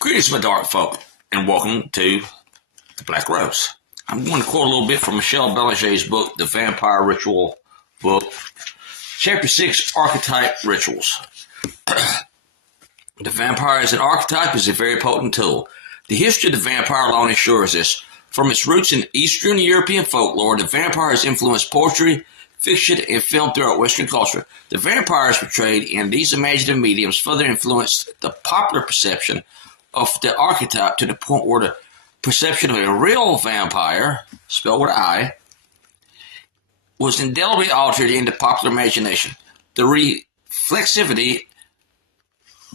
Greetings, my dark folk, and welcome to The Black Rose. I'm going to quote a little bit from Michel Belanger's book, The Vampire Ritual book, Chapter 6, Archetype Rituals. The vampire as an archetype is a very potent tool. The history of the vampire alone ensures this. From its roots in Eastern European folklore, the vampire has influenced poetry, fiction, and film throughout Western culture. The vampires portrayed in these imaginative mediums further influenced the popular perception of the archetype to the point where the perception of a real vampire, spelled with an I, was indelibly altered in the popular imagination. The reflexivity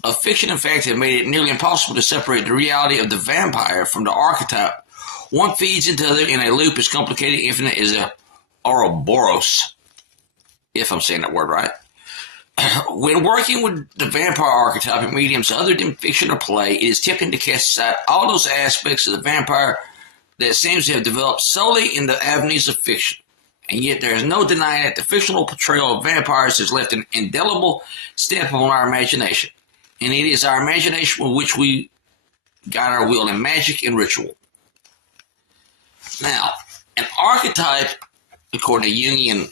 of fiction and fact have made it nearly impossible to separate the reality of the vampire from the archetype. One feeds into the other in a loop as complicated and infinite as a Ouroboros, if I'm saying that word right. When working with the vampire archetype in mediums other than fiction or play, it is tempting to cast aside all those aspects of the vampire that seems to have developed solely in the avenues of fiction. And yet there is no denying that the fictional portrayal of vampires has left an indelible stamp on our imagination. And it is our imagination with which we guide our will in magic and ritual. Now, an archetype, according to Jungian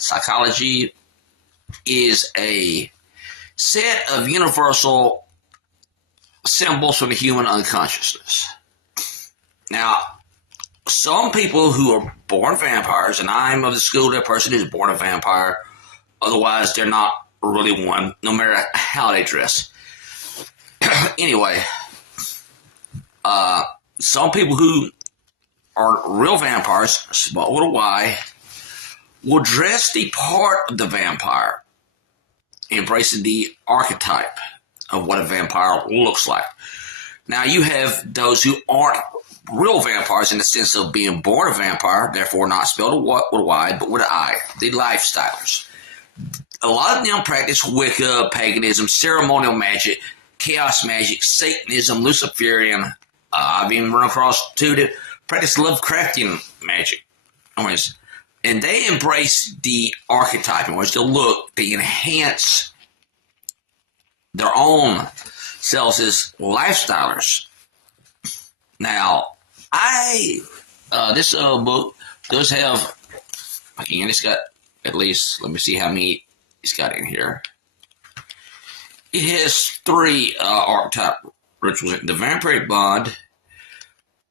psychology, is a set of universal symbols from the human unconsciousness. Now, some people who are born vampires, and I'm of the school that a person is born a vampire, otherwise they're not really one, no matter how they dress. Anyway, some people who are real vampires, spelled with a Y, will dress the part of the vampire, embracing the archetype of what a vampire looks like. Now, you have those who aren't real vampires in the sense of being born a vampire, therefore not spelled with a Y, but with an I, the lifestylers. A lot of them practice Wicca, paganism, ceremonial magic, chaos magic, Satanism, Luciferian. I've even run across two that practice Lovecraftian magic. Anyways, and they embrace the archetype in which they look, they enhance their own selves as lifestylers. Now, this book does have, again, it's got at least, let me see how many it's got in here. It has 3 archetype rituals: the vampiric bond,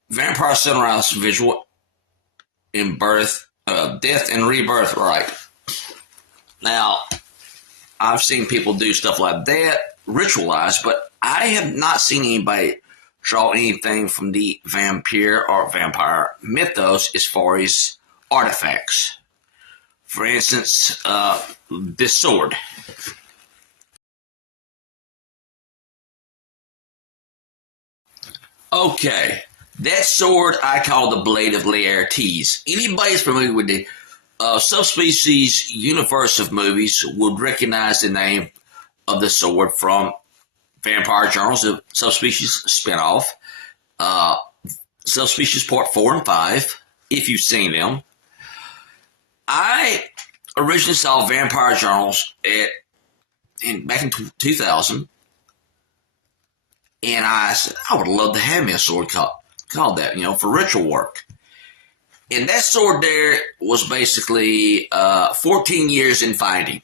vampire sunrise visual, in birth, death and rebirth rite. Now, I've seen people do stuff like that, ritualized, but I have not seen anybody draw anything from the Vampyre or Vampyre Mythos as far as artifacts. For instance, this sword. Okay, that sword I call the Blade of Laertes. Anybody's familiar with the subspecies universe of movies would recognize the name of the sword from Vampire Journals, the subspecies spinoff, subspecies part 4 and 5, if you've seen them. I originally saw Vampire Journals back in 2000, and I said, I would love to have me a sword called that, for ritual work. And that sword there was basically 14 years in finding.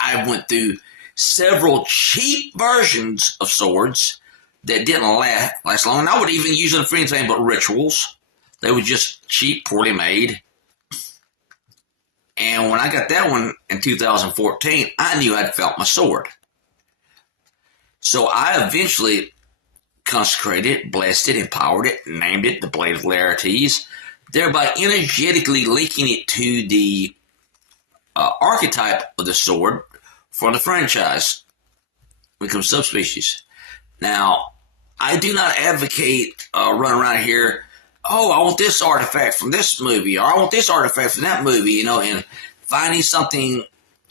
I went through several cheap versions of swords that didn't last long. And I would even use them for anything but rituals. They were just cheap, poorly made. And when I got that one in 2014, I knew I'd felt my sword. So I eventually consecrated it, blessed it, empowered it, named it the Blade of Laertes, thereby energetically linking it to the archetype of the sword for the franchise when it comes to subspecies. Now, I do not advocate running around here, oh, I want this artifact from this movie, or I want this artifact from that movie, and finding something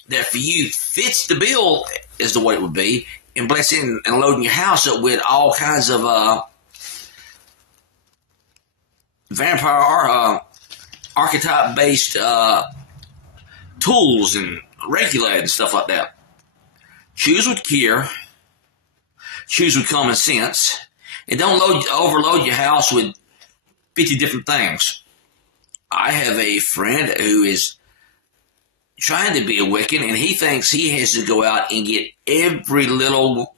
that for you fits the bill is the way it would be, and blessing and loading your house up with all kinds of vampire archetype-based tools and regulated and stuff like that. Choose with care. choose with common sense, and don't overload your house with 50 different things. I have a friend who is trying to be a Wiccan, and he thinks he has to go out and get every little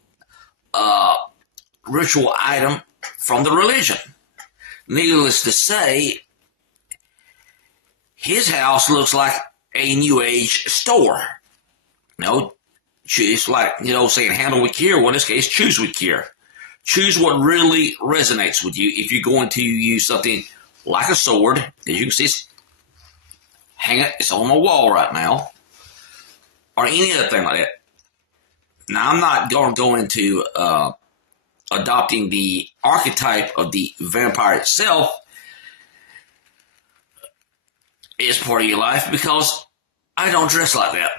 ritual item from the religion. Needless to say, his house looks like a New Age store. It's like, saying handle with care. Well, in this case, choose with care. Choose what really resonates with you. If you're going to use something like a sword, as you can see, it's on my wall right now, or any other thing like that. Now, I'm not going to go into adopting the archetype of the vampire itself as part of your life, because I don't dress like that.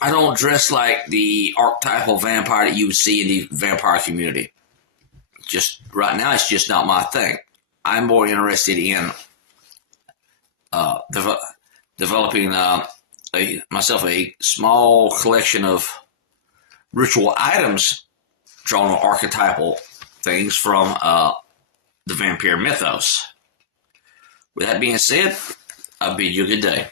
I don't dress like the archetypal vampire that you would see in the vampire community. Just right now, it's just not my thing. I'm more interested in developing myself a small collection of ritual items drawn on archetypal things from the Vampyre Mythos. With that being said, I bid you a good day.